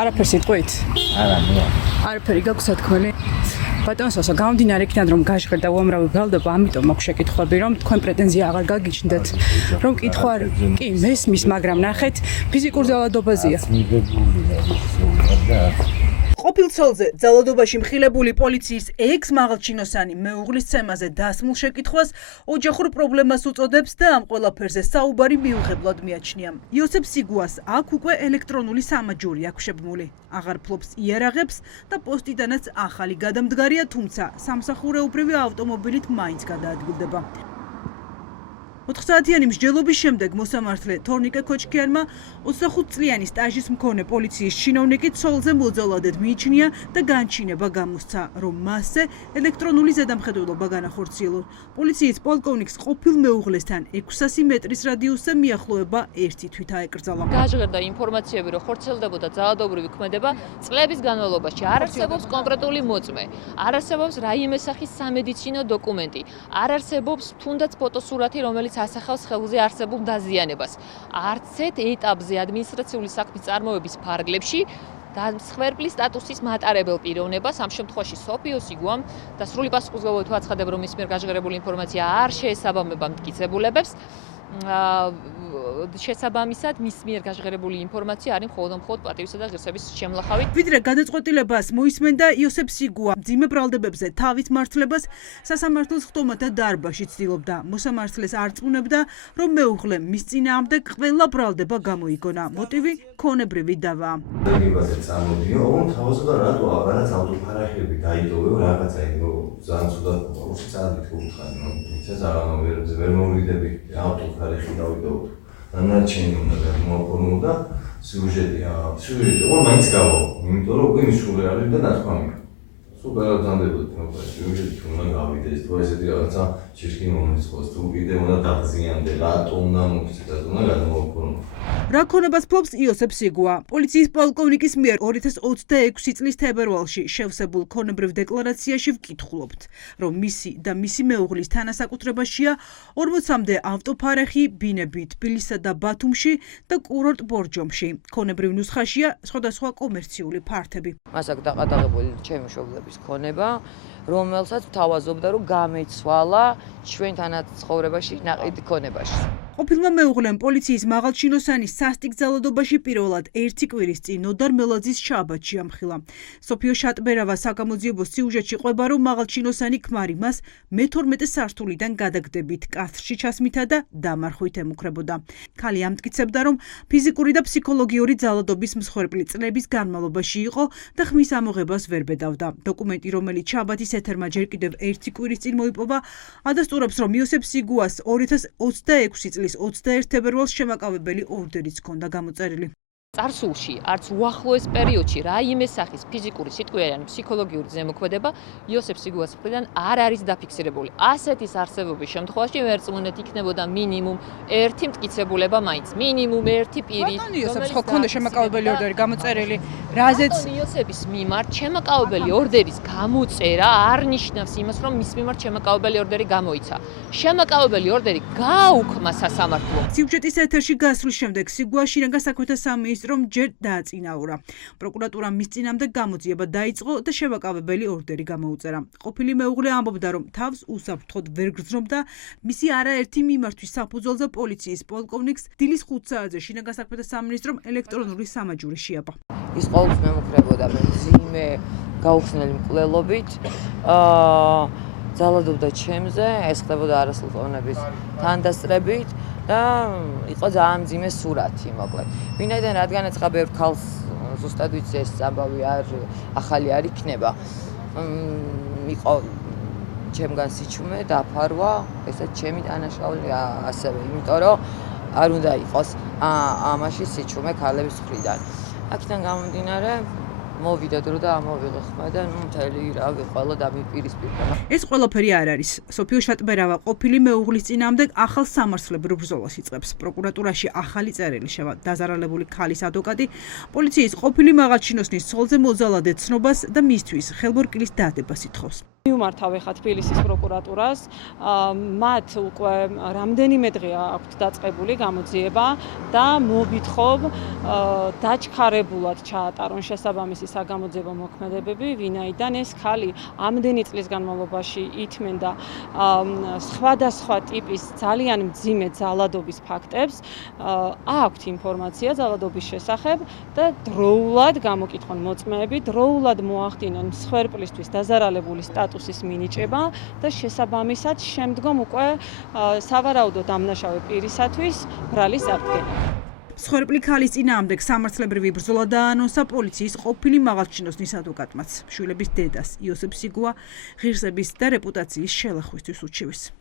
არაფერს იტყვით? არა, ნუ. არაფერი გაქვს სათქმელი? ბატონო სოსო, გამომდინარე იქიდან რომ გაჟღერდა უამრავი ბრალდება, ამიტომ მაქვს შეკითხვები, რომ თქვენ პრეტენზია აღარ გაგიჩნდეთ. რომ კითხვა კი მესმის, მაგრამ ნახეთ, ფიზიკურ ძალადობაზეა. ყოფილ ცოლზე ძალადობაში მხილებული პოლიციის ექს-მაღალჩინოსანი მეუღლის ცემაზე დასმულ შეკითხვას ოჯახურ პრობლემას უწოდებს და ამ ყველაფერზე საუბარი მიუღებლად მიაჩნია. იოსებ სიგუას აქ უკვე ელექტრონული სამაჯური აქვს შებმული. აღარ ფლობს იარაღებს და პოსტიდანაც ახალი გადამდგარია, თუმცა სამსახურეობრივი ავტომობილით მაინც გადაადგილდება. 4 საათიანი მსჯელობის შემდეგ მოსამართლე თორნიკე ქოჩქიანმა 25 წლიანი სტაჟის მქონე პოლიციის ჩინოვნიკი ცოლზე მოძალადედ მიიჩნია და განჩინება გამოსცა, რომ მასზე ელექტრონული ზედამხედველობა განახორციელონ. პოლიციის პოლკოვნიკს ყოფილ მეუღლესთან 600 მეტრის რადიუსზე მიახლოება ერთი თვით აეკრძალა. გაჟღერდა ინფორმაციები, რომ ხორციელდებოდა ძალადობრივი ქმედება წლების განმავლობაში. არ არსებობს კონკრეტული მოწმე, არ არსებობს რაიმე სახის სამედიცინო დოკუმენტი, არ არსებობს თუნდაც ფოტოსურათი, რომელიც ასახავს ხელზე არსებულ დაზიანებას. არც ერთ ეტაპზე ადმინისტრაციული საქმის წარმოების ფარგლებში მსხვერპლის სტატუსის მატარებელ პიროვნებას, ამ შემთხვევაში სოფიო სიგუამ დასრული პასუხისმგებლობით ვაცხადებ, რომ მის მიერ გაჟღერებული ინფორმაცია არ შეესაბამება მტკიცებულებებს. შესაბამისად, მის მიერ გაჟღერებული ინფორმაცია არის მხოლოდ პატივისა და ღირსების შემლახავი. ვიდრე გადაწყვეტილებას მოისმენდა იოსებ სიგუა მძიმე ბრალდებებზე თავის მართლებას სასამართლოს ხტომათა დარბაზში ცდილობდა. მოსამართლეს არწმუნებდა, რომ მეუღლე მის წინააღმდეგ ყველა ბრალდება გამოიგონა. მოტივი ქონებრივი დავა. დებაზე წამოდიო, თავაზობა რატო რაღაც ავტოფარახები დაიდოვეო რაღაცა იმო ძალიან ცუდად მოყავს წადით უთხარი, რომ ეს აღარ ვერ მოვიდები ავტოფარეხი დავიდოვო. ანარჩენი უნდა მოაფორმო სიუჟეტი ოღონდ მაინც გავა, იმიტომ რომ უკვე მისული არის და ნათქვამი. სულ გადაგზანდებოდი სიუჟეტი უნდა გავიდეს, თუ ესეთი რაღაცა ჭირში მომისხოს, თუ კიდე უნდა დაგზიანდე, რატო უნდა მოხდეს, უნდა გადმოაფორმო. რა ქონებას ფლობს იოსებ სიგუა? პოლიციის პოლკოვნიკის მიერ 2026 წლის თებერვალში შევსებულ ქონებრივ დეკლარაციაში ვკითხულობთ, რომ მისი და მისი მეუღლის თანასაკუთრებაშია 40-მდე ავტოფარეხი ბინები თბილისსა და ბათუმში და კურორტ ბორჯომში. ქონებრივ ნუსხაშია სხვადასხვა კომერციული ფართები. მას აქვს დაყადაღებული ჩემი მშობლების ქონება, რომელსაც ვთავაზობდა, რომ გამეცვალა ჩვენთანაც ცხოვრებაში ნაყიდი ქონებაში. ყოფილმა მეუღლემ პოლიციის მაღალჩინოსანის სასტიკ ძალადობაში პირველად 1 კვირის წინ ნოდარ მელაძის შაბათში ამხილა. სოფიო შატბერავა საგამოძიებო სიუჟეტში ყვება, რომ მაღალჩინოსანი ქმარი მას მე-12 სართულიდან გადაგდებით კასრში ჩასმითა და დამარხვით ემუქრებოდა. ქალი ამტკიცებდა, რომ ფიზიკური და ფსიქოლოგიური ძალადობის მსხვერპლი წლების განმავლობაში იყო და ხმის ამოღებას ვერ ბედავდა. დოკუმენტი, რომელიც შაბათის ეთერმა ჯერ კიდევ 1 კვირის წინ მოიპოვა, ადასტურებს, რომ იოსებ სიგუას 2026 წლის 21 თებერვალს შემაკავებელი ორდერიც ჰქონდა გამოწერილი. წარსულში, არც უახლოეს პერიოდში რაიმე სახის ფიზიკური, სიტყვიერი ან ფსიქოლოგიური ზემოქმედება იოსებ სიგუას მხრიდან არ არის დაფიქსირებული. ასეთის არსებობის შემთხვევაში ვერწმუნეთ იქნებოდა მინიმუმ 1 მტკიცებულება მაინც, მინიმუმ 1 პირი. ბატონო იოსებს ხო ქონდა შემაკავებელი ორდერი გამოწერილი, რაზეც იოსების მიმართ შემაკავებელი ორდერის გამოწერა არ ნიშნავს იმას, რომ მის მიმართ შემაკავებელი ორდერი გამოიცა. შემაკავებელი ორდერი გააუქმა სასამართლომ. სიუჟეტის ეთერში გასვლის შემდეგ სიგუა შინაგან საქმეთა სამინისტრომ ჯერ დააწინაურა. პროკურატურამ მის წინამდე გამოძიება დაიწყო და შემაკავებელი ორდერი გამოუწერა. ყოფილი მეუღლე ამბობდა, რომ თავს უსაფრთხოდ ვერ გრძნობდა მისი არაერთი მიმართვის საფუძველზე პოლიციის პოლკოვნიკს დილის 5 საათზე შინაგან საქმეთა სამინისტრომ ელექტრონული სამაჯური შეაპა. ის ყოველთვის მემუქრებოდა მძიმე გაუხსნელი მკვლელობით, ძალადობდა ჩემზე, ესხდებოდა არასრულყოვნების თანდასწრებით და იყო ძალიან მძიმე სურათი, მოკლედ. ვინაიდან რადგანაც ხა ბევრ ქალს ზუსტად ვიცი ეს ამბავი ახალი არ იქნება. იყო ჩემგან სიჩუმე, დაფარვა, ესაც ჩემი დანაშაული ასევე, იმიტომ რომ არ უნდა იყოს ამაში სიჩუმე ქალების მხრიდან. აქედან გამომდინარე მოვიდა დრო და ამოვიღე ხმა და მთელი რავი ყველა დამიპირისპირდა. ეს ყველაფერი არ არის. სოფიო შატბერავა ყოფილი მეუღლის წინააღმდეგ ახალ სამართლებრივ ბრძოლას იწყებს. პროკურატურაში ახალი წერილი შევა. დაზარალებული ქალის ადვოკატი პოლიციის ყოფილი მაღალჩინოსნის ცოლზე მოძალადედ ცნობას და მისთვის ხელმორკილის დადებას ითხოვს. მივმართავ ახლა თბილისის პროკურატურას. მათ უკვე რამდენიმე დღეა აქვთ დაწყებული გამოძიება და მოგვითხოვ დაჩქარებულად ჩაატარონ შესაბამისი საგამოძიებო მოქმედებები, ვინაიდან ეს ქალი ამდენი წლის განმავლობაში ითმენდა სხვადასხვა ტიპის ძალიან მძიმე ძალადობის ფაქტებს, აქვთ ინფორმაცია ძალადობის შესახებ და დროულად გამოკითხონ მოწმეები, დროულად მოახდინონ მსხვერპლისთვის დაზარალებული სტატუსის მინიჭება და შესაბამისად შემდგომ უკვე სავარაუდო დამნაშავე პირისათვის ბრალის წარდგენა. მსხვერპლი ქალის წინააღმდეგ სამართლებრივი ბრძოლა დაანონსა პოლიციის ყოფილი მაღალჩინოსნის ადვოკატმაც. შვილების დედას იოსებ სიგუა ღირსების და რეპუტაციის შელახვისთვის უჩივის.